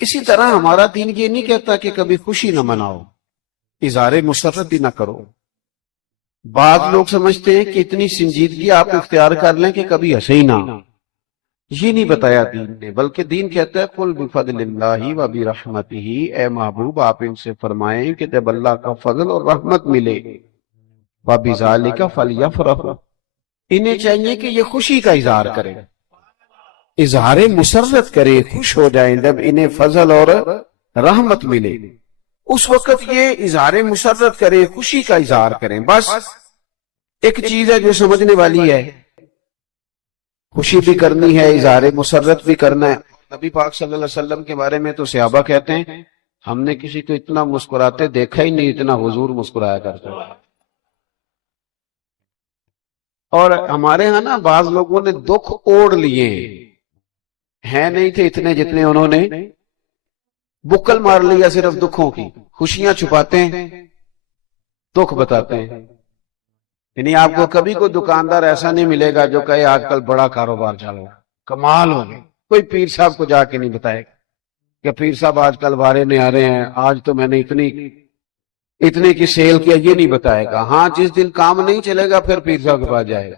اسی طرح ہمارا دین یہ نہیں کہتا کہ کبھی خوشی نہ مناؤ، اظہار مسرت بھی نہ کرو۔ بعض لوگ سمجھتے ہیں کہ اتنی سنجیدگی آپ اختیار کر لیں کہ کبھی ہنسے ہی نہ، یہ نہیں بتایا دین نے، بلکہ دین کہتا ہے قل بفضل اللہ وبرحمتہ، اے محبوب آپ ان سے فرمائیں کہ جب اللہ کا فضل اور رحمت ملے وبذالک فلیفرحوا، انہیں چاہیے کہ یہ خوشی کا اظہار کریں، اظہار مسرت کرے، خوش ہو جائیں جب انہیں فضل اور رحمت ملے، اس وقت یہ اظہار مسرت کرے، خوشی کا اظہار کریں۔ بس ایک چیز ہے جو سمجھنے والی ہے، خوشی بھی کرنی ہے، اظہار مسرت بھی کرنا ہے۔ نبی پاک صلی اللہ علیہ وسلم کے بارے میں تو صحابہ کہتے ہیں ہم نے کسی کو اتنا مسکراتے دیکھا ہی نہیں اتنا حضور مسکرایا کرتے۔ اور ہمارے ہاں نا بعض لوگوں نے دکھ اوڑھ لیے ہیں نہیں تھے اتنے جتنے انہوں نے بکل مار لیا صرف دکھوں کی، خوشیاں چھپاتے ہیں، دکھ بتاتے ہیں۔ یعنی آپ کو کبھی کوئی دکاندار ایسا نہیں ملے گا جو کہے آج کل بڑا کاروبار چل رہا ہے، کمال ہو گیا، کوئی پیر صاحب کو جا کے نہیں بتائے گا کہ پیر صاحب آج کل بارے نہیں آ رہے ہیں، آج تو میں نے اتنے کی سیل کیا، یہ نہیں بتائے گا۔ ہاں جس دن کام نہیں چلے گا پھر پیر صاحب کے پاس جائے گا،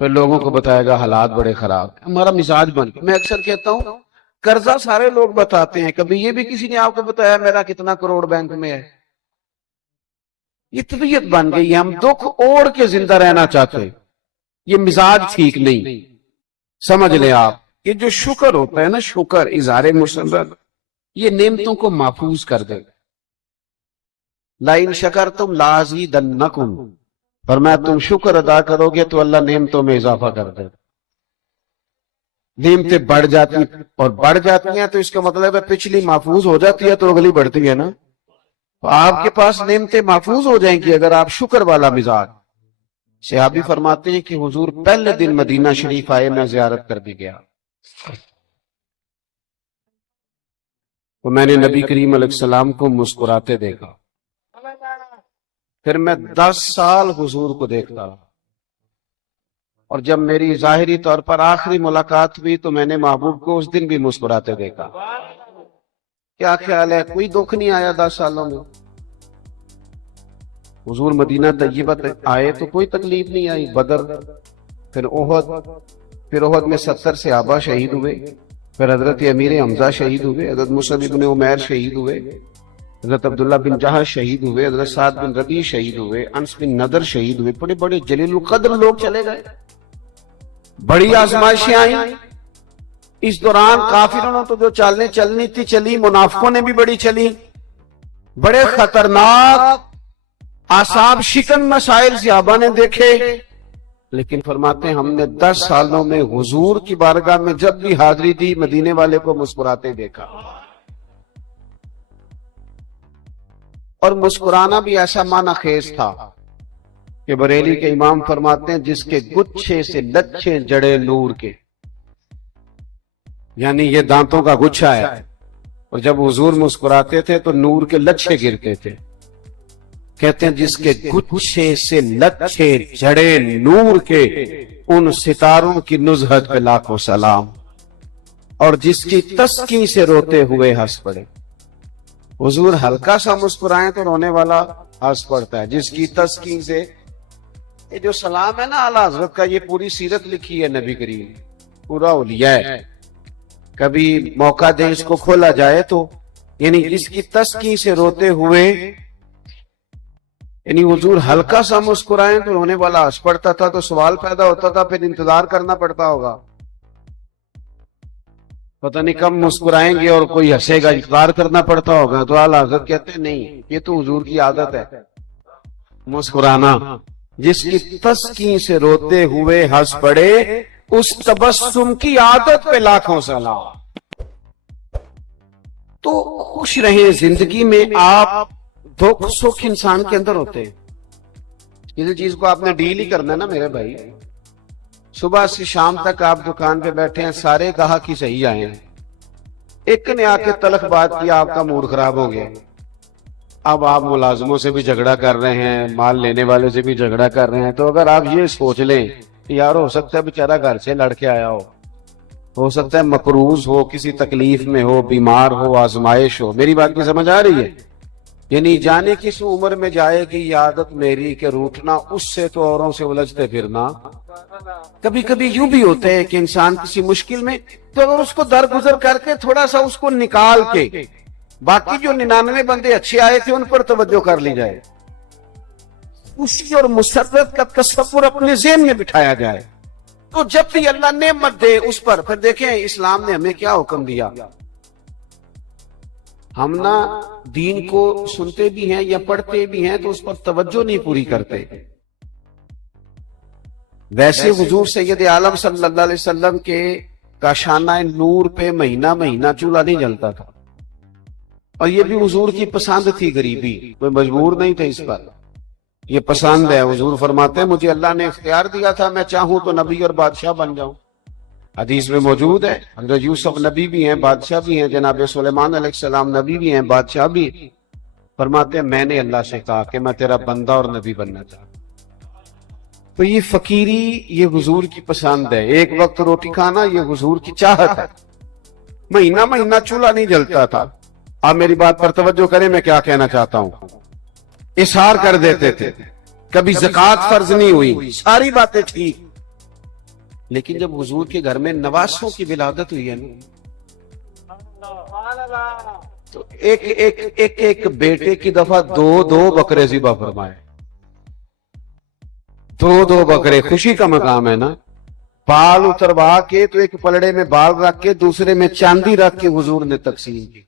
پھر لوگوں کو بتائے گا حالات بڑے خراب۔ ہمارا مزاج بن گیا۔ میں اکثر کہتا ہوں قرضہ سارے لوگ بتاتے ہیں، کبھی یہ بھی کسی نے آپ کو بتایا میرا کتنا کروڑ بینک میں ہے؟ یہ طبیعت بن گئی ہے، ہم دکھ اوڑھ کے زندہ رہنا چاہتے ہیں، یہ مزاج ٹھیک نہیں۔ سمجھ لیں آپ، یہ جو شکر ہوتا ہے نا، شکر اظہار مسرت، یہ نعمتوں کو محفوظ کر دے۔ لَإِن شَكَرْتُمْ لَأَزِيدَنَّكُمْ، فرمایا تم شکر ادا کرو گے تو اللہ نعمتوں میں اضافہ کر دے۔ نعمتیں بڑھ جاتی ہیں، اور بڑھ جاتی ہیں تو اس کا مطلب ہے پچھلی محفوظ ہو جاتی ہے تو اگلی بڑھتی ہے نا، تو آپ کے پاس نعمتیں محفوظ ہو جائیں گی اگر آپ شکر والا مزاج۔ صحابی فرماتے ہیں کہ حضور پہلے دن مدینہ شریف آئے، میں زیارت کر بھی گیا تو میں نے نبی کریم علیہ السلام کو مسکراتے دیکھا، پھر میں 10 سال حضور کو دیکھتا رہا، اور جب میری ظاہری طور پر آخری ملاقات ہوئی تو میں نے محبوب کو اس دن بھی مسکراتے دیکھا۔ کیا خیال ہے کوئی دکھ نہیں آیا 10 سالوں میں؟ حضور مدینہ طیبہ آئے تو کوئی تکلیف نہیں آئی۔ بدر، پھر احد میں 70 صحابہ شہید ہوئے، پھر حضرت امیر حمزہ شہید ہوئے، حضرت مصعب بن عمیر شہید ہوئے، حضرت عبداللہ بن جہش شہید ہوئے، حضرت سعد بن ربیع شہید ہوئے، انس بن نضر شہید ہوئے، بڑے بڑے جلیل القدر لوگ چلے گئے، بڑی آزمائشیں آئیں۔ اس دوران کافروں نے تو جو چالیں چلنی تھی چلی، منافقوں نے بھی بڑی چلی، بڑے خطرناک اعصاب شکن مسائل صحابہ نے دیکھے، لیکن فرماتے ہیں ہم نے 10 سالوں میں حضور کی بارگاہ میں جب بھی حاضری دی مدینے والے کو مسکراتے دیکھا۔ اور مسکرانا بھی ایسا معنی خیز تھا کہ بریلی کے امام فرماتے ہیں جس کے گچھے سے لچھے جڑے نور کے، یعنی یہ دانتوں کا گچھا ہے، اور جب حضور مسکراتے تھے تو نور کے لچھے گرتے تھے۔ کہتے ہیں جس کے گچھے سے لچھے جڑے نور کے، ان ستاروں کی نزہت پہ لاکھوں سلام، اور جس کی تسکین سے روتے ہوئے ہنس پڑے۔ حضور ہلکا سا مسکرائیں تو رونے والا ہنس پڑتا ہے، جس کی تسکین سے۔ یہ جو سلام ہے نا اعلیٰ حضرت کا، یہ پوری سیرت لکھی ہے نبی کریم، پورا اولیاء ہے، کبھی موقع دیں اس کو کھولا جائے تو، یعنی جس کی تسکین سے روتے ہوئے، یعنی حضور ہلکا سا مسکرائیں تو رونے والا ہنس پڑتا تھا، تو سوال پیدا ہوتا تھا پھر انتظار کرنا پڑتا ہوگا، پتہ نہیں کب مسکرائیں گے اور کوئی ہنسے گا، انتظار کرنا پڑتا ہوگا۔ تو اعلیٰ حضرت کہتے ہیں نہیں، یہ تو حضور کی عادت ہے مسکرانا، جس کی تسکین سے روتے ہوئے ہنس پڑے، اس تبسم کی عادت پہ لاکھوں سلام۔ تو خوش رہیں زندگی میں آپ، دکھ سکھ انسان کے اندر ہوتے ہیں، کسی چیز کو آپ نے ڈیل ہی کرنا ہے نا میرے بھائی۔ صبح سے شام تک آپ دکان پہ بیٹھے ہیں، سارے گاہک ہی صحیح آئے ہیں، ایک نے آ کے تلخ بات کیا، آپ کا موڈ خراب ہو گیا، اب آپ ملازموں سے بھی جھگڑا کر رہے ہیں، مال لینے والے سے بھی جھگڑا کر رہے ہیں۔ تو اگر آپ یہ سوچ لیں کہ یار ہو سکتا ہے بیچارہ گھر سے لڑ کے آیا ہو، ہو سکتا ہے مقروض ہو، کسی تکلیف میں ہو، بیمار ہو، آزمائش ہو. میری بات کی سمجھ آ رہی ہے؟ یعنی جانے کس عمر میں جائے گی یہ عادت میری کہ روٹنا اس سے تو اوروں سے الجھتے پھرنا. کبھی کبھی یوں بھی ہوتا ہے کہ انسان کسی مشکل میں تو اگر اس کو درگزر کر کے تھوڑا سا اس کو نکال کے باقی جو 99 بندے اچھے آئے تھے ان پر توجہ کر لی جائے، خوشی اور مسرت کا تصور اپنے ذہن میں بٹھایا جائے، تو جب بھی اللہ نعمت دے اس پر. پھر دیکھیں اسلام نے ہمیں کیا حکم دیا. ہم نا دین کو سنتے بھی ہیں یا پڑھتے بھی ہیں تو اس پر توجہ نہیں پوری کرتے. ویسے حضور سید عالم صلی اللہ علیہ وسلم کے کاشانہ نور پہ مہینہ مہینہ چولہا نہیں جلتا تھا، اور یہ بھی حضور کی پسند تھی. غریبی کوئی مجبور نہیں تھے اس پر، یہ پسند ہے. حضور فرماتے ہیں مجھے اللہ نے اختیار دیا تھا، میں چاہوں تو نبی اور بادشاہ بن جاؤں. حدیث میں موجود ہے حضرت یوسف نبی بھی ہیں، بادشاہ بھی ہیں، جناب سلیمان علیہ السلام نبی بھی ہیں، بادشاہ بھی ہیں. فرماتے ہیں میں نے اللہ سے کہا کہ میں تیرا بندہ اور نبی بننا چاہتا ہوں. تو یہ فقیری یہ حضور کی پسند ہے، ایک وقت روٹی کھانا یہ حضور کی چاہت ہے. مہینہ مہینہ چولہا نہیں جلتا تھا. آپ میری بات پر توجہ کریں، میں کیا کہنا چاہتا ہوں. اظہار کر دیتے تھے، کبھی زکوٰۃ فرض نہیں ہوئی، ساری باتیں ٹھیک. لیکن جب حضور کے گھر میں نواسوں کی ولادت ہوئی ہے نا، تو ایک بیٹے کی دفعہ دو بکرے ذبح فرمائے. دو بکرے، خوشی کا مقام ہے نا. بال اتروا کے تو ایک پلڑے میں بال رکھ کے دوسرے میں چاندی رکھ کے حضور نے تقسیم کی.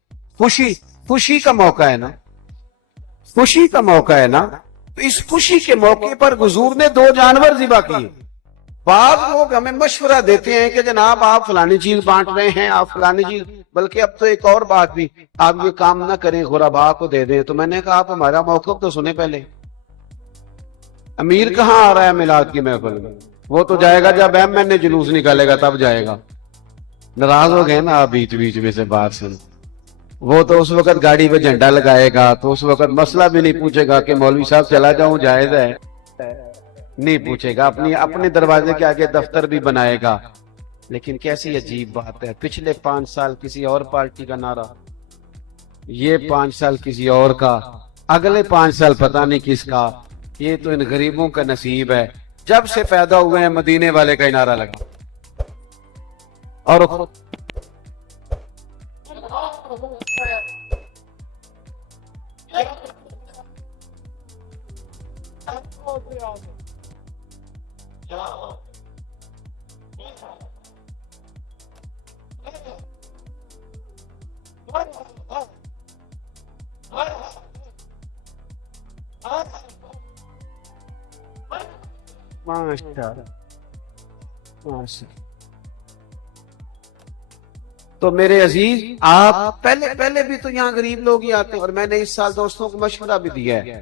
خوشی کا موقع ہے نا، خوشی کا موقع ہے نا. تو اس خوشی کے موقع پر حضور نے 2 جانور ذبح کیے. بعض لوگ ہمیں مشورہ دیتے ہیں کہ جناب آپ فلانی چیز بانٹ رہے ہیں، آپ فلانی چیز، بلکہ اب تو ایک اور بات بھی، آپ یہ کام نہ کریں، غرباء کو دے دیں. تو میں نے کہا آپ ہمارا موقف تو سنیں پہلے. امیر کہاں آ رہا ہے میلاد کی محفل میں؟ وہ تو جائے گا جب ایم نے جلوس نکالے گا تب جائے گا. ناراض ہو گئے نا آپ بیچ میں سے بات سن. وہ تو اس وقت گاڑی پہ جھنڈا لگائے گا تو اس وقت مسئلہ بھی نہیں پوچھے گا کہ مولوی صاحب چلا جاؤں جائز ہے، نہیں پوچھے گا. اپنے دروازے کے آگے دفتر بھی بنائے گا. لیکن کیسی عجیب بات ہے، پچھلے 5 سال کسی اور پارٹی کا نعرہ، یہ 5 سال کسی اور کا، اگلے 5 سال پتہ نہیں کس کا. یہ تو ان غریبوں کا نصیب ہے، جب سے پیدا ہوئے ہیں مدینے والے کا نعرہ لگا. اور تو میرے عزیز، آپ پہلے بھی تو یہاں غریب لوگ ہی آتے ہیں. اور میں نے اس سال دوستوں کو مشورہ بھی دیا ہے.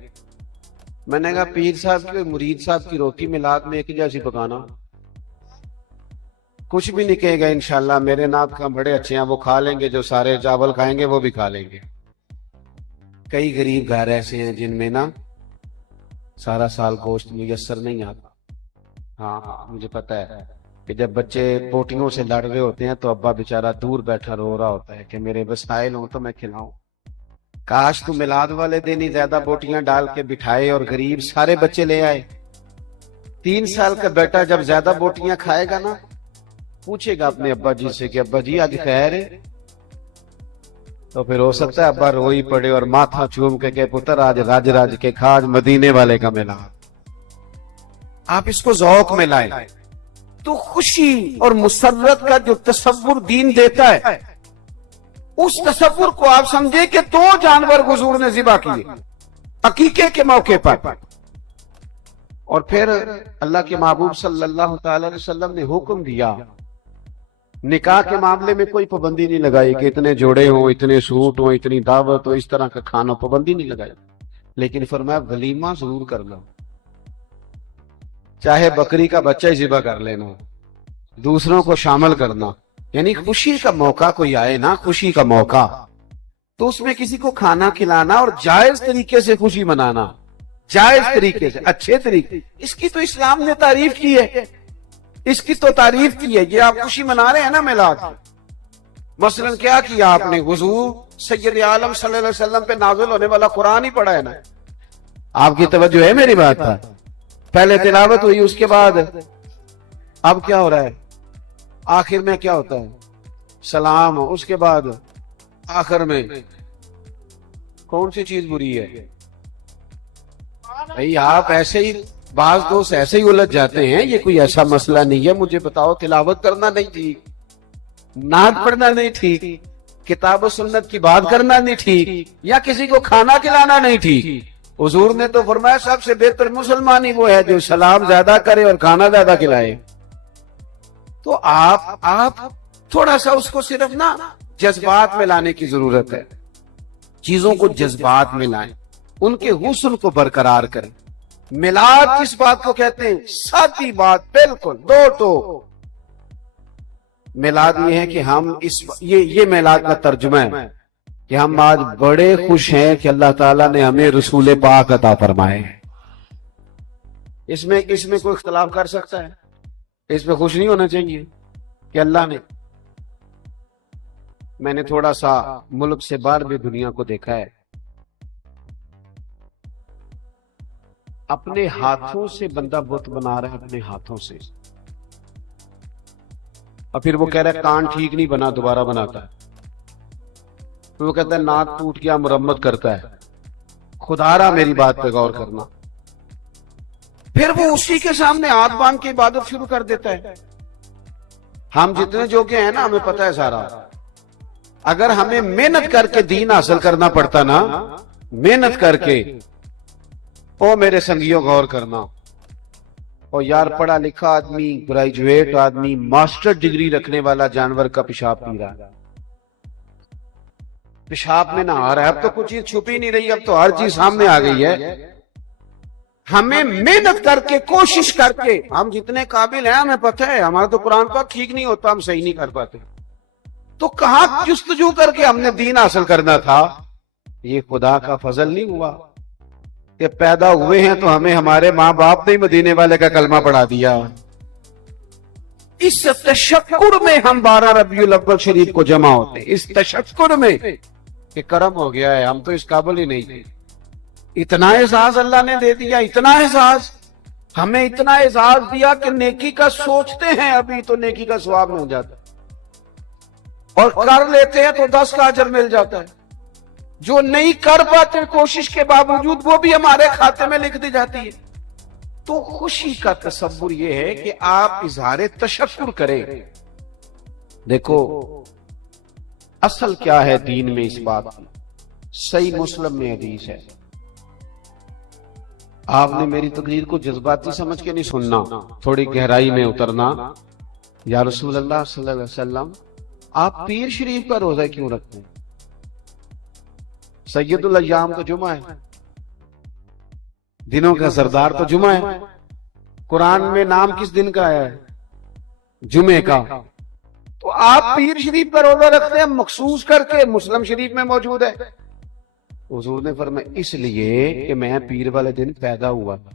میں نے کہا پیر صاحب کی مرید صاحب کی روٹی میلاد میں ایک جیسی پکانا، کچھ بھی نہیں کہے گا انشاءاللہ. میرے نات کا بڑے اچھے ہیں، وہ کھا لیں گے، جو سارے چاول کھائیں گے وہ بھی کھا لیں گے. کئی غریب گھر ایسے ہیں جن میں نا سارا سال گوشت میسر نہیں آتا. ہاں مجھے پتا ہے کہ جب بچے پوٹیوں سے لڑ رہے ہوتے ہیں تو ابا بیچارہ دور بیٹھا رو رہا ہوتا ہے کہ میرے وسائل ہوں تو میں کھلاؤں. کاش تو میلاد والے دن ہی زیادہ بوٹیاں ڈال کے بٹھائے اور غریب سارے بچے لے آئے. 3 سال کا بیٹا جب زیادہ بوٹیاں کھائے گا نا، پوچھے گا اپنے ابا جی سے کہ ابا جی آج خیر ہے؟ تو پھر ہو سکتا ہے ابا روئی پڑے اور ماتھا چوم کے کہ پتر آج راج کے کھا، آج مدینے والے کا میلاد. آپ اس کو ذوق میں لائیں. تو خوشی اور مسرت کا جو تصور دین دیتا ہے، اس تصور کو آپ سمجھے کہ 2 جانور حضور نے ذبح کیے عقیقے کے موقع پر. اور پھر اللہ کے محبوب صلی اللہ تعالی علیہ وسلم نے حکم دیا، نکاح کے معاملے میں کوئی پابندی نہیں لگائی کہ اتنے جوڑے ہوں، اتنے سوٹ ہوں، اتنی دعوت ہو، اس طرح کا کھانا، پابندی نہیں لگائی. لیکن فرمایا ولیمہ ضرور کرنا، چاہے بکری کا بچہ ہی ذبح کر لینا، دوسروں کو شامل کرنا. یعنی خوشی کا موقع کوئی آئے نا، خوشی کا موقع، تو اس میں کسی کو کھانا کھلانا اور جائز طریقے سے خوشی منانا، جائز طریقے سے، اچھے طریقے. اس کی تو اسلام نے تعریف کی ہے. اس کی تو تعریف کی ہے. یہ آپ خوشی منا رہے ہیں نا میلاد کی. مثلا کیا کیا آپ نے؟ حضور سید عالم صلی اللہ علیہ وسلم پہ نازل ہونے والا قرآن ہی پڑھا ہے نا. آپ کی توجہ ہے میری بات پر؟ پہلے تلاوت ہوئی, اس کے بعد اب کیا ہو رہا ہے؟ آخر میں کیا ہوتا ہے؟ سلام. اس کے بعد آخر میں کون سی چیز بری ہے بھائی؟ آپ ایسے ہی, بعض دوست ایسے ہی الجھ جاتے ہیں. یہ کوئی ایسا مسئلہ نہیں ہے. مجھے بتاؤ, تلاوت کرنا نہیں ٹھیک, نعت پڑھنا نہیں ٹھیک, کتاب و سنت کی بات کرنا نہیں ٹھیک, یا کسی کو کھانا کھلانا نہیں ٹھیک؟ حضور نے تو فرمایا سب سے بہتر مسلمان ہی وہ ہے جو سلام زیادہ کرے اور کھانا زیادہ کھلائے. تو آپ تھوڑا سا اس کو صرف نا جذبات میں لانے کی ضرورت ہے. چیزوں کو جذبات میں لائیں, ان کے حسن کو برقرار کریں. میلاد کس بات کو کہتے ہیں؟ سادی بات, بالکل دو ٹوک. میلاد یہ ہے کہ ہم یہ میلاد کا ترجمہ ہے کہ ہم آج بڑے خوش ہیں کہ اللہ تعالیٰ نے ہمیں رسول پاک عطا فرمائے. اس میں کوئی اختلاف کر سکتا ہے؟ اس پہ خوش نہیں ہونا چاہیے کہ اللہ نے. میں نے تھوڑا سا ملک سے باہر بھی دنیا کو دیکھا ہے, اپنے ہاتھوں سے بندہ بت بنا رہا ہے, اپنے ہاتھوں سے, اور پھر وہ کہہ رہا ہے کان ٹھیک نہیں بنا, دوبارہ بناتا ہے. پھر وہ کہتا ہے ناک ٹوٹ گیا, مرمت کرتا ہے. خدا را میری بات پہ غور کرنا. پھر وہ اسی کے سامنے ہاتھ باندھ کے عبادت شروع کر دیتا ہے. ہم جتنے جو کہ ہیں نا, ہمیں پتہ ہے سارا. اگر ہمیں محنت کر کے دین حاصل کرنا پڑتا نا, محنت کر کے, او میرے سنگیوں غور کرنا, اور یار پڑھا لکھا آدمی, گریجویٹ آدمی, ماسٹر ڈگری رکھنے والا جانور کا پیشاب پی رہا ہے, پیشاب میں نہ آ رہا ہے. اب تو کچھ چیز چھپی نہیں رہی, اب تو ہر چیز سامنے آ گئی ہے. ہمیں محنت کر کے, کوشش کر کے, ہم جتنے قابل ہیں ہمیں پتہ ہے ہمارا تو قرآن پاک ٹھیک نہیں ہوتا, ہم صحیح نہیں کر پاتے. تو کہاں جستجو کر کے ہم نے دین حاصل کرنا تھا؟ یہ خدا کا فضل نہیں ہوا کہ پیدا ہوئے ہیں تو ہمیں ہمارے ماں باپ نے مدینے والے کا کلمہ پڑھا دیا. اس تشکر میں ہم 12 ربیع الاول شریف کو جمع ہوتے, اس تشکر میں کہ کرم ہو گیا ہے, ہم تو اس قابل ہی نہیں تھے. اتنا اعزاز اللہ نے دے دیا, اتنا اعزاز, ہمیں اتنا اعزاز دیا کہ نیکی کا سوچتے ہیں ابھی تو نیکی کا ثواب مل جاتا ہے, اور کر لیتے ہیں تو 10 کا اجر مل جاتا ہے. جو نہیں کر پاتے کوشش کے باوجود, وہ بھی ہمارے کھاتے میں لکھ دی جاتی ہے. تو خوشی کا تصور یہ ہے کہ آپ اظہار تشکر کریں. دیکھو اصل کیا ہے دین میں اس بات کی, صحیح مسلم میں حدیث ہے. آپ نے میری تقریر کو جذباتی سمجھ کے نہیں سننا, تھوڑی گہرائی میں اترنا. یا رسول اللہ صلی اللہ علیہ وسلم, آپ پیر شریف کا روزہ کیوں رکھتے ہیں؟ سید الایام تو جمعہ ہے, دنوں کا سردار تو جمعہ ہے. قرآن میں نام کس دن کا ہے؟ جمعے کا. تو آپ پیر شریف کا روزہ رکھتے ہیں مخصوص کر کے, مسلم شریف میں موجود ہے. حضور نے فرمایا اس لیے کہ میں پیر والے دن پیدا ہوا تھا,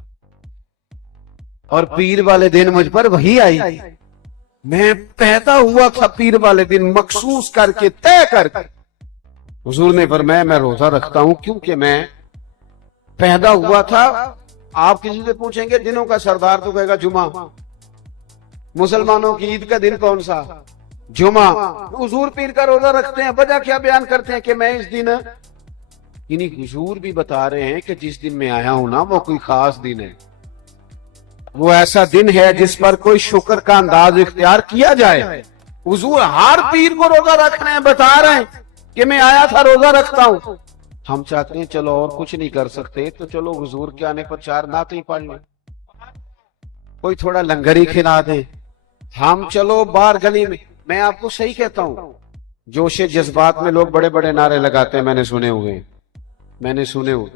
اور پیر والے دن مجھ پر وحی آئی, میں پیدا ہوا تھا پیر والے دن, مخصوص کر کے, طے کر کے. حضور نے فرمایا میں روزہ رکھتا ہوں کیونکہ میں پیدا ہوا تھا. آپ کسی سے پوچھیں گے دنوں کا سردار تو کہے گا جمعہ. مسلمانوں کی عید کا دن کون سا؟ جمعہ. حضور پیر کا روزہ رکھتے ہیں, وجہ کیا بیان کرتے ہیں کہ میں اس دن, یعنی حضور بھی بتا رہے ہیں کہ جس دن میں آیا ہوں نا وہ کوئی خاص دن ہے, وہ ایسا دن ہے جس پر کوئی شکر کا انداز اختیار کیا جائے. حضور ہر پیر کو روزہ رکھ رہے ہیں, بتا رہے ہیں کہ میں آیا تھا روزہ رکھتا ہوں. ہم چاہتے ہیں چلو اور کچھ نہیں کر سکتے تو چلو حضور کے آنے پر 4 نعتیں پڑھ لیں, کوئی تھوڑا لنگر ہی کھلا دیں. ہم چلو باہر گلی میں آپ کو صحیح کہتا ہوں, جوش جذبات میں لوگ بڑے بڑے نعرے لگاتے ہیں, میں نے سنے ہوئے.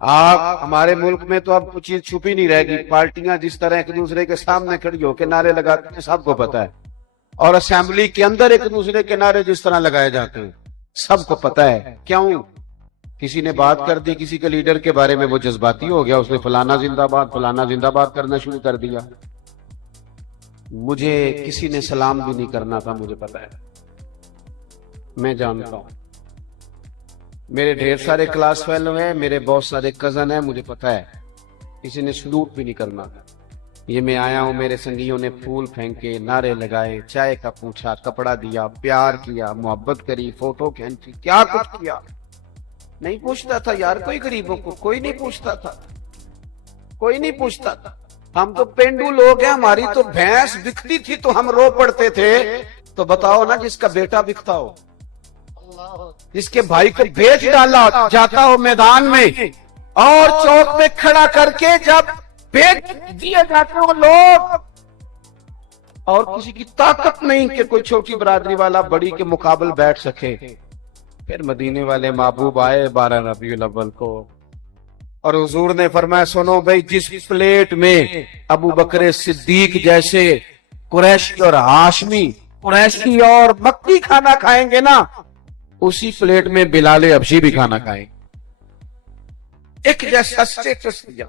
آپ ہمارے ملک میں تو اب کچھ چیز چھپی نہیں رہے گی. پارٹیاں جس طرح ایک دوسرے کے سامنے کھڑی ہو کے نعرے لگاتے ہیں سب کو پتا ہے, اور اسمبلی کے اندر ایک دوسرے کے نعرے جس طرح لگائے جاتے ہیں سب کو پتا ہے. کیوں؟ کسی نے بات کر دی کسی کے لیڈر کے بارے میں, وہ جذباتی ہو گیا, اس نے فلانا زندہ باد فلانا زندہ باد کرنا شروع کر دیا. مجھے کسی نے سلام بھی نہیں کرنا تھا، مجھے پتا ہے، میں جانتا ہوں، میرے ڈھیر سارے کلاس فیلو ہیں، میرے بہت سارے کزن ہیں، مجھے پتا ہے کسی نے سلوٹ بھی نہیں کرنا تھا۔ یہ میں آیا ہوں، میرے سنگیوں نے پھول پھینکے، نعرے لگائے، چائے کا پوچھا، کپڑا دیا، پیار کیا، محبت کری، فوٹو کھینچی، کیا کچھ کیا، نہیں پوچھتا تھا یار کوئی غریبوں کو، کوئی نہیں پوچھتا تھا، کوئی نہیں پوچھتا تھا۔ ہم تو پینڈو لوگ ہیں، ہماری تو بھینس بکتی تھی تو ہم رو پڑتے تھے۔ تو بتاؤ نا، جس کا بیٹا بکتا ہو، جس کے بھائی کو بیچ ڈالا جاتا ہو میدان میں، اور چوک میں کھڑا کر کے جب بیچ دیے جاتے ہو لوگ، اور کسی کی طاقت نہیں کہ کوئی چھوٹی برادری والا بڑی کے مقابل بیٹھ سکے، پھر مدینے والے محبوب آئے 12 ربیع الاول کو، اور حضور نے فرمایا سنو بھائی، جس پلیٹ میں ابو بکر صدیق جیسے قریشی اور ہاشمی، قریشی اور مکی کھانا کھائیں گے نا، اسی پلیٹ میں بلال حبشی بھی کھانا کھائیں، ایک جیسا سٹیٹس دیا۔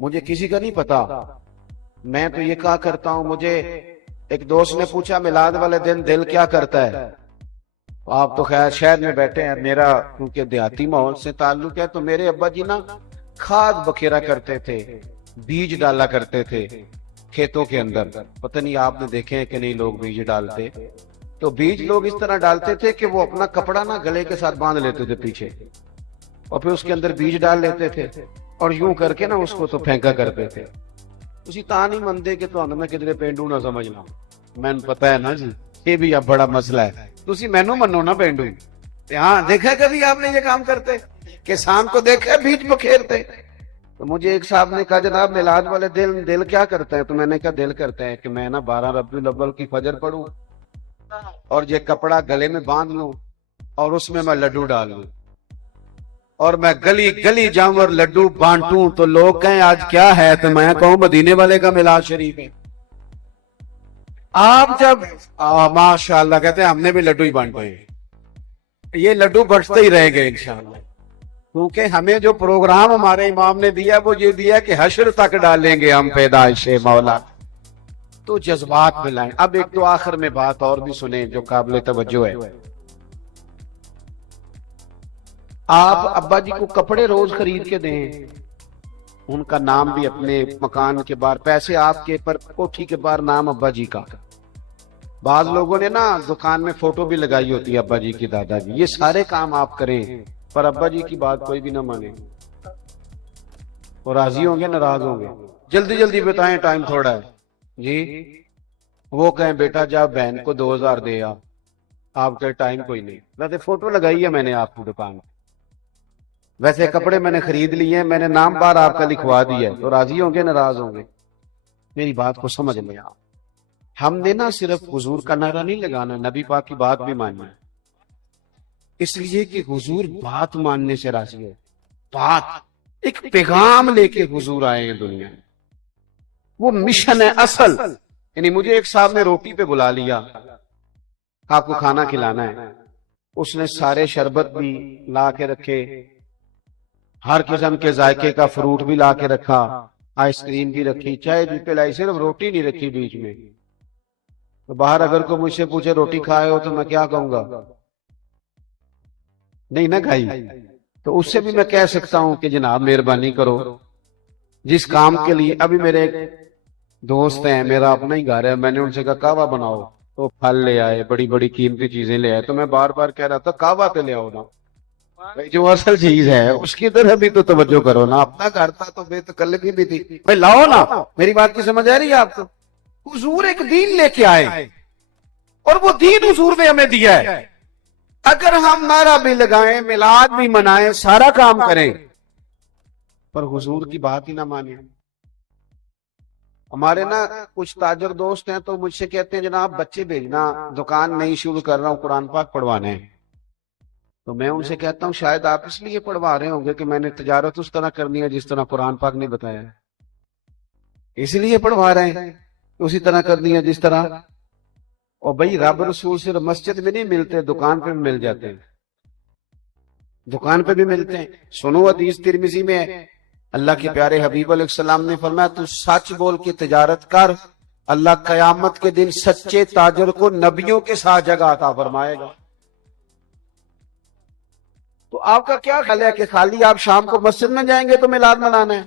مجھے کسی کا نہیں پتا، میں تو یہ کہا کرتا ہوں، مجھے ایک دوست نے پوچھا میلاد والے دن دل کیا کرتا ہے؟ آپ تو خیر شہر میں بیٹھے ہیں، میرا کیونکہ دیہاتی ماحول سے تعلق ہے، تو میرے ابا جی نا کھاد بکھیرا کرتے تھے، بیج ڈالا کرتے تھے کھیتوں کے اندر۔ پتہ نہیں آپ نے دیکھے ہیں کہ نہیں لوگ بیج ڈالتے، تو بیج لوگ اس طرح ڈالتے تھے کہ وہ اپنا کپڑا نا گلے کے ساتھ باندھ لیتے تھے پیچھے، اور پھر اس کے اندر بیج ڈال لیتے تھے، اور یوں کر کے نا اس کو تو پھینکا کرتے تھے۔ اسی تا نہیں مندے کہ تو میں کدھر پینڈو نہ سمجھنا، میں پتہ ہے نا جی، یہ بھی اب بڑا مسئلہ ہے، تسی مینوں منو نا پینڈو۔ ہاں دیکھا کبھی آپ نے یہ کام کرتے کہ شام کو دیکھا بیج بکھیرتے؟ تو مجھے ایک صاحب نے کہا جناب میلاد والے دل کیا کرتا ہے؟ تو میں نے کہا دل کرتا ہے کہ میں نا 12 ربیع الاول کی فجر پڑھوں، اور یہ کپڑا گلے میں باندھ لوں، اور اس میں میں لڈو ڈال لوں، اور میں گلی گلی جاؤں اور لڈو بانٹوں، تو لوگ کہیں آج کیا ہے، تو میں کہوں مدینے والے کا میلاد شریف ہے۔ آپ جب ماشاءاللہ کہتے ہیں ہم نے بھی لڈو ہی بانٹے ہیں، یہ لڈو بڑھتے ہی رہ گئے انشاءاللہ، کیونکہ ہمیں جو پروگرام ہمارے امام نے دیا وہ یہ دیا کہ حشر تک ڈالیں گے ہم پیدائش مولا، تو جذبات ملائیں۔ اب ایک تو آخر میں بات اور بھی سنیں جو قابل توجہ ہے، آپ ابا جی کو کپڑے روز خرید کے دیں، ان کا نام بھی اپنے مکان کے باہر، پیسے آپ کے پر کوٹھی کے باہر نام ابا جی کا۔ بعض لوگوں نے نا دکان میں فوٹو بھی لگائی ہوتی ہے ابا جی کی، دادا جی، یہ سارے کام آپ کریں، پر ابا جی کی بات کوئی بھی نہ مانے، وہ راضی ہوں گے ناراض ہوں گے؟ جلدی جلدی بتائیں، ٹائم تھوڑا ہے جی۔ وہ کہیں بیٹا جا بہن کو 2000 دے آپ کے ٹائم کوئی نہیں، ویسے فوٹو لگائی ہے میں نے آپ کی دکان، ویسے کپڑے میں نے خرید لیے ہیں، میں نے نام بار آپ کا لکھوا دیا ہے، تو راضی ہوں گے ناراض ہوں گے؟ میری بات کو سمجھ لیں آپ، ہم نے نا صرف حضور کا نعرہ نہیں لگانا، نبی پاک کی بات بھی ماننا ہے، اس لیے کہ حضور بات ماننے سے راضی ہے، بات ایک پیغام لے کے حضور آئے ہیں دنیا میں، وہ مشن ہے اصل۔ یعنی مجھے ایک صاحب نے روٹی پہ بلا لیا، آپ کو کھانا کھلانا ہے، اس نے سارے شربت بھی لا کے رکھے، ہر قسم کے ذائقے کا فروٹ بھی لا کے رکھا، آئس کریم بھی رکھی، چائے بھی پلائی، صرف روٹی نہیں رکھی بیچ میں۔ تو باہر اگر کوئی مجھ سے پوچھے روٹی کھائے ہو تو میں کیا کہوں گا؟ نہیں نہ کھائی، تو اس سے بھی میں کہہ سکتا ہوں کہ جناب مہربانی کرو، جس کام کے لیے ابھی میرے ایک دوست ہیں، میرا اپنا ہی گھر ہے، میں نے ان سے کہا کعوہ بناؤ، تو پھل لے آئے، بڑی بڑی قیمتی چیزیں لے آئے، تو میں بار بار کہہ رہا تھا کعوہ پہ لے آؤ نا، جو اصل چیز ہے اس کی طرح بھی تو توجہ کرو نا، اپنا گھر تھا تو بے تکلفی بھی تھی، بھائی لاؤ نا۔ میری بات کی سمجھ آ رہی ہے آپ کو؟ حضور ایک دین لے کے آئے، اور وہ دین حضور نے ہمیں دیا ہے، اگر ہم نعرہ بھی لگائیں، میلاد بھی منائیں، سارا کام کریں، پر حضور کی بات ہی نہ مانیں۔ ہمارے نا کچھ تاجر دوست ہیں تو مجھ سے کہتے ہیں جناب بچے بھیجنا، دکان نہیں شروع کر رہا ہوں، قرآن پاک پڑھوانے ہیں۔ تو میں ان سے کہتا ہوں شاید آپ اس لیے پڑھوا رہے ہوں گے کہ میں نے تجارت اس طرح کرنی ہے جس طرح قرآن پاک نے بتایا ہے، اس لیے پڑھوا رہے ہیں اسی طرح کرنی ہے جس طرح۔ اور بھائی رب رسول صرف مسجد میں نہیں ملتے، دکان پہ بھی مل جاتے ہیں، دکان پہ بھی ملتے ہیں۔ سنو حدیث ترمذی میں ہے، اللہ کے پیارے حبیب علیہ السلام نے فرمایا تو سچ بول کے تجارت کر، اللہ قیامت کے دن سچے تاجر کو نبیوں کے ساتھ جگہ عطا فرمائے گا۔ تو آپ کا کیا خیال ہے کہ خالی آپ شام کو مسجد میں جائیں گے تو میلاد منانا ہے؟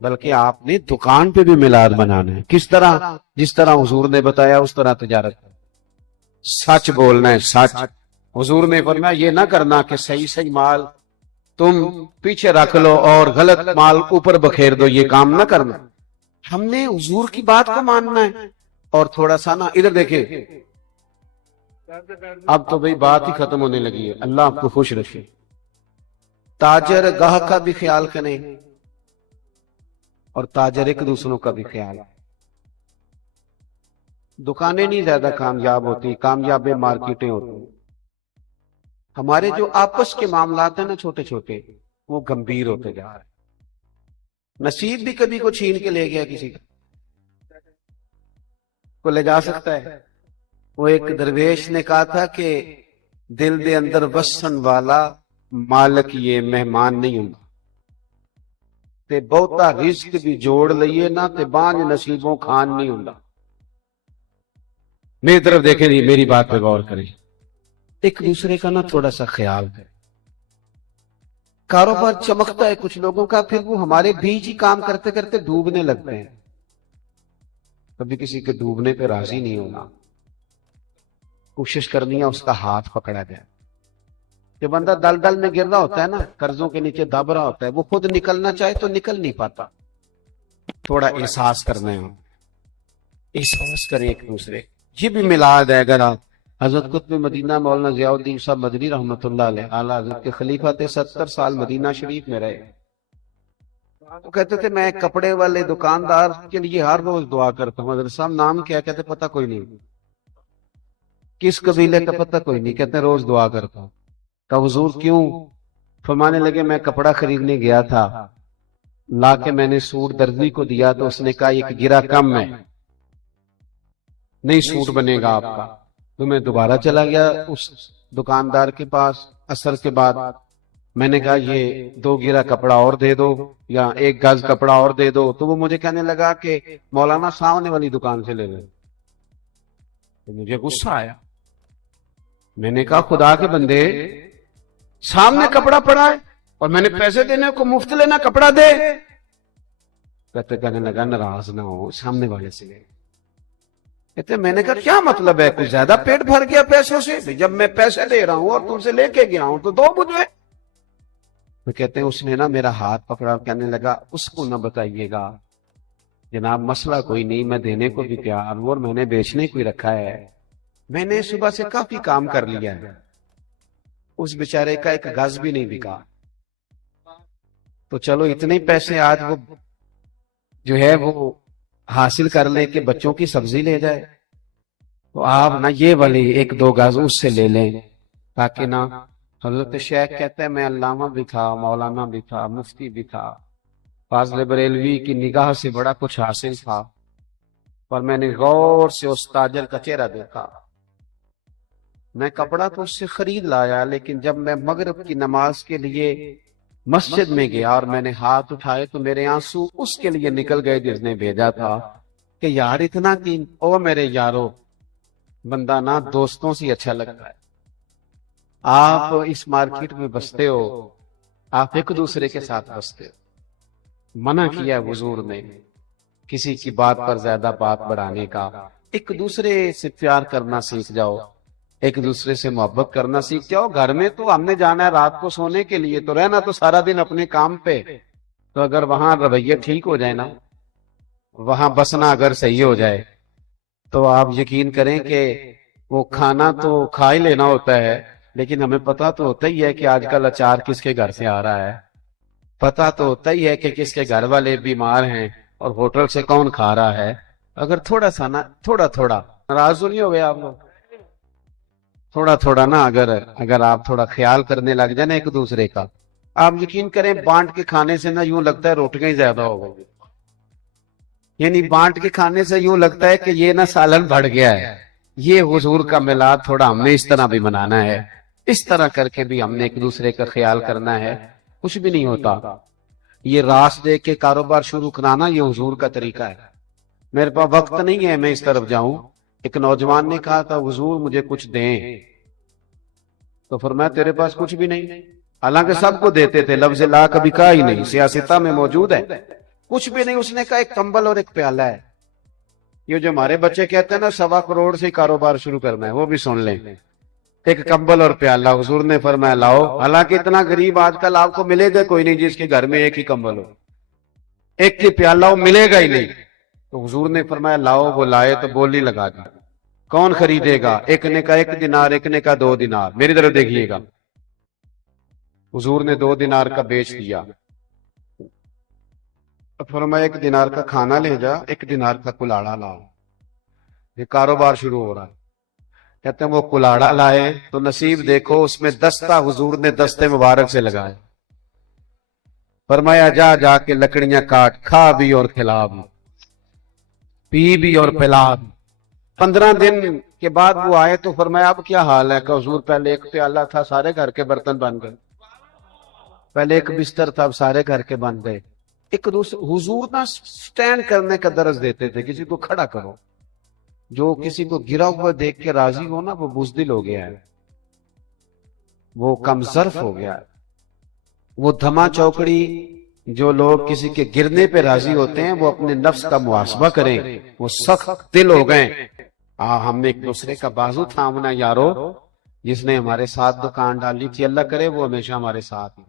بلکہ آپ نے دکان پہ بھی میلاد منانا ہے۔ کس طرح؟ جس طرح حضور نے بتایا اس طرح تجارت، سچ بولنا ہے، سچ۔ حضور نے فرمایا یہ نہ کرنا کہ صحیح صحیح مال تم پیچھے رکھ لو اور غلط مال اوپر بکھیر دو، یہ کام نہ کرنا۔ ہم نے حضور کی بات کو ماننا ہے۔ اور تھوڑا سا نا ادھر دیکھیں، اب تو بھئی بات ہی ختم ہونے لگی ہے، اللہ آپ کو خوش رکھے۔ تاجر گاہک کا بھی خیال کریں اور تاجر ایک دوسروں کا بھی خیال۔ دکانیں نہیں زیادہ کامیاب ہوتی، کامیاب مارکیٹیں ہوتی۔ ہمارے جو آپس کے معاملات ہیں نا چھوٹے چھوٹے، وہ گمبھیر ہوتے جا رہے ہیں۔ نصیب بھی کبھی کو چھین کے لے گیا، کسی کو لے جا سکتا ہے۔ وہ ایک درویش نے کہا تھا کہ دل دے اندر وسن والا مالک یہ مہمان نہیں ہوں تے بہتا رزق بھی جوڑ لئیے نا تے بانج نصیبوں کھان نہیں ہوں۔ میری طرف دیکھیں جی، میری بات پہ غور کریں۔ ایک دوسرے کا نا تھوڑا سا خیال ہے۔ کاروبار چمکتا ہے کچھ لوگوں کا، پھر وہ ہمارے بیچ ہی کام کرتے کرتے ڈوبنے لگتے ہیں۔ کبھی کسی کے ڈوبنے پہ راضی نہیں ہونا، کوشش کرنی ہے اس کا ہاتھ پکڑا جائے۔ جو بندہ دل دل میں گر رہا ہوتا ہے نا، قرضوں کے نیچے دب رہا ہوتا ہے، وہ خود نکلنا چاہے تو نکل نہیں پاتا۔ تھوڑا احساس کرنا ہے، احساس کریں ایک دوسرے۔ یہ بھی میلاد ہے۔ اگر آپ حضرت قطب مدینہ مولانا ضیاء الدین صاحب مدنی رحمۃ اللہ علیہ، اعلیٰ حضرت کے خلیفہ تھے، 70 سال مدینہ شریف میں رہے۔ وہ کہتے تھے میں کپڑے والے دکاندار کے لیے ہر روز دعا کرتا ہوں۔ حضرت صاحب نام کیا؟ کہتے پتہ کوئی نہیں۔ کس قبیلے کا؟ پتہ کوئی نہیں۔ کہتے روز دعا کرتا ہوں۔ کہ حضور کیوں؟ فرمانے لگے میں کپڑا خریدنے گیا تھا، لا کے میں نے سوٹ درزی کو دیا تو اس نے کہا ایک گرا کم ہے، نہیں سوٹ بنے گا آپ کا۔ تو میں دوبارہ چلا گیا اس دکاندار کے پاس عصر کے بعد، میں نے کہا یہ 2 گرا کپڑا اور دے دو یا 1 گز کپڑا اور دے دو۔ تو وہ مجھے کہنے لگا کہ مولانا سامنے والی دکان سے لے لیں۔ تو مجھے غصہ آیا، میں نے کہا خدا کے بندے، سامنے کپڑا پڑا ہے اور میں نے پیسے دینے کو مفت لینا، کپڑا دے۔ کہنے لگا ناراض نہ ہو، سامنے والے سے لے۔ کہتے میں نے کہا کیا مطلب ہے؟ کچھ زیادہ پیٹ بھر گیا پیسوں سے؟ جب میں پیسے دے رہا ہوں اور تم سے لے کے گیا ہوں تو دو مجھے۔ تو کہتے ہیں اس نے نا میرا ہاتھ پکڑا، کہنے لگا اس کو نہ بتائیے گا جناب، مسئلہ کوئی نہیں، میں دینے کو بھی تیار ہوں اور میں نے بیچنے کو ہی رکھا ہے، میں نے صبح سے کافی کام کر لیا ہے۔ اس بیچارے کا 1 گز بھی نہیں بکا۔ تو چلو اتنے پیسے آج وہ جو ہے وہ حاصل کر لیں کہ بچوں کی سبزی لے جائے، تو آپ نہ یہ والی 1-2 گز اس سے لے لیں، تاکہ نہ۔ حضرت شیخ کہتے ہیں میں علامہ بھی تھا، مولانا بھی تھا، مفتی بھی تھا، فاضل بریلوی کی نگاہ سے بڑا کچھ حاصل تھا، پر میں نے غور سے اس تاجر کا چہرہ دیکھا۔ میں کپڑا تو اس سے خرید لایا، لیکن جب میں مغرب کی نماز کے لیے مسجد میں گیا اور میں نے ہاتھ اٹھائے تو میرے آنسو اس کے لیے نکل گئے جس نے بھیجا تھا کہ یار اتنا قیمت۔ او میرے یارو، بندہ نا دوستوں سے اچھا لگتا ہے۔ آپ اس مارکیٹ میں بستے ہو، آپ ایک دوسرے کے ساتھ بستے ہو۔ منع کیا حضور نے کسی کی بات پر زیادہ بات بڑھانے کا۔ ایک دوسرے سے پیار کرنا سیکھ جاؤ، ایک دوسرے سے محبت کرنا سیکھ جاؤ۔ گھر میں تو ہم نے جانا ہے رات کو سونے کے لیے، تو رہنا تو سارا دن اپنے کام پہ، تو اگر وہاں رویہ ٹھیک ہو جائے نا، وہاں بسنا اگر صحیح ہو جائے، تو آپ یقین کریں کہ وہ کھانا تو کھا ہی لینا ہوتا ہے، لیکن ہمیں پتا تو ہوتا ہی ہے کہ آج کل اچار کس کے گھر سے آ رہا ہے، پتا تو ہوتا ہی ہے کہ کس کے گھر والے بیمار ہیں اور ہوٹل سے کون کھا رہا ہے۔ اگر تھوڑا سا نا، تھوڑا ناراض نہیں ہو گئے آپ لوگ، تھوڑا نا اگر آپ تھوڑا خیال کرنے لگ جائیں نا ایک دوسرے کا، آپ یقین کریں بانٹ کے کھانے سے نا یوں لگتا ہے روٹیاں ہی زیادہ ہو گئی، یعنی بانٹ کے کھانے سے یوں لگتا ہے کہ یہ نا سالن بڑھ گیا ہے۔ یہ حضور کا میلاد تھوڑا ہم نے اس طرح بھی منانا ہے، اس طرح کر کے بھی ہم نے ایک دوسرے کا خیال کرنا ہے۔ کچھ بھی نہیں ہوتا، یہ راس دے کے کاروبار شروع کرانا یہ حضور کا طریقہ ہے۔ میرے پاس وقت نہیں ہے میں اس طرف جاؤں. ایک نوجوان نے کہا تھا حضور مجھے کچھ دیں، تو فرمایا تیرے پاس کچھ بھی نہیں. حالانکہ سب کو دیتے تھے، لفظ لا کبھی کہا ہی نہیں، سیاستہ میں موجود ہے. کچھ بھی نہیں. اس نے کہا ایک کمبل اور ایک پیالہ ہے. یہ جو ہمارے بچے کہتے ہیں نا 1.25 کروڑ سے کاروبار شروع کرنا ہے، وہ بھی سن لیں. ایک کمبل اور پیالہ. حضور نے فرمایا لاؤ. حالانکہ اتنا غریب آج کل آپ کو ملے گا کوئی نہیں جس کے گھر میں ایک ہی کمبل ہو، ایک ہی پیالہ ہو، ملے گا ہی نہیں. تو حضور نے فرمایا لاؤ. وہ لائے تو بولی لگا دی. کون خریدے گا؟ ایک نے کہا 1 دینار، ایک نے کہا 2 دینار. میری طرف دیکھیے گا. حضور نے 2 دینار کا بیچ دیا. فرمایا 1 دینار کا کھانا لے جا، 1 دینار کا کلاڑا لاؤ. یہ کاروبار شروع ہو رہا ہے. کہتے ہیں وہ کلاڑا لائے تو نصیب دیکھو اس میں دستہ حضور نے دستے مبارک سے لگائے. فرمایا جا جا کے لکڑیاں کاٹ، کھا بھی اور کھلا بھی، پی بھی اور پلا بھی. 15 دن کے بعد وہ آئے تو فرمایا اب کیا حال ہے؟ کہ حضور پہلے ایک پیالہ تھا، سارے گھر کے برتن بن گئے. پہلے ایک بستر تھا، اب سارے گھر کے بن گئے. ایک دوسرے حضور نہ سٹینڈ کرنے کا درس دیتے تھے. کسی کو کھڑا کرو. جو کسی کو گرا ہوا دیکھ کے راضی ہو نا، وہ بزدل ہو گیا ہے، وہ کم ظرف ہو گیا ہے. وہ دھما چوکڑی جو لوگ کسی کے گرنے پہ راضی ہوتے ہیں وہ اپنے نفس کا محاسبہ کریں. وہ سخت دل ہو گئے. ہم نے ایک دوسرے کا بازو تھامنا یارو. جس نے ہمارے ساتھ دکان ڈالی تھی اللہ کرے وہ ہمیشہ ہمارے ساتھ،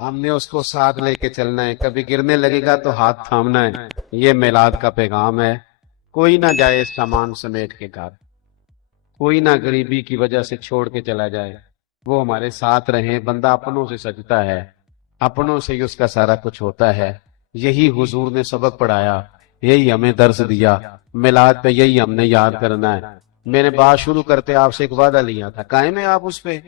ہم نے اس کو ساتھ لے کے چلنا ہے. کبھی گرنے لگے گا تو ہاتھ تھامنا ہے. یہ میلاد کا پیغام ہے. کوئی نہ جائے سامان سمیٹ کے گھر، کوئی نہ غریبی کی وجہ سے چھوڑ کے چلا جائے. وہ ہمارے ساتھ رہیں. بندہ اپنوں سے سجتا ہے، اپنوں سے ہی اس کا سارا کچھ ہوتا ہے. یہی حضور نے سبق پڑھایا، یہی ہمیں درس دیا. میلاد پہ یہی ہم نے یاد کرنا ہے. میں نے بات شروع کرتے آپ سے ایک وعدہ لیا تھا، قائم ہے آپ اس پہ؟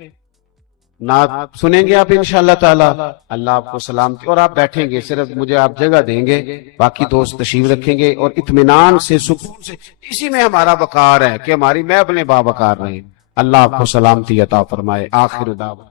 نعت سنیں گے آپ انشاءاللہ تعالی. اللہ آپ کو سلامتی. اور آپ بیٹھیں گے، صرف مجھے آپ جگہ دیں گے، باقی دوست تشریف رکھیں گے. اور اطمینان سے سکون سے، اسی میں ہمارا وقار ہے کہ ہماری محفلیں باوقار رہیں. اللہ آپ کو سلامتی عطا فرمائے. آخر دعوانا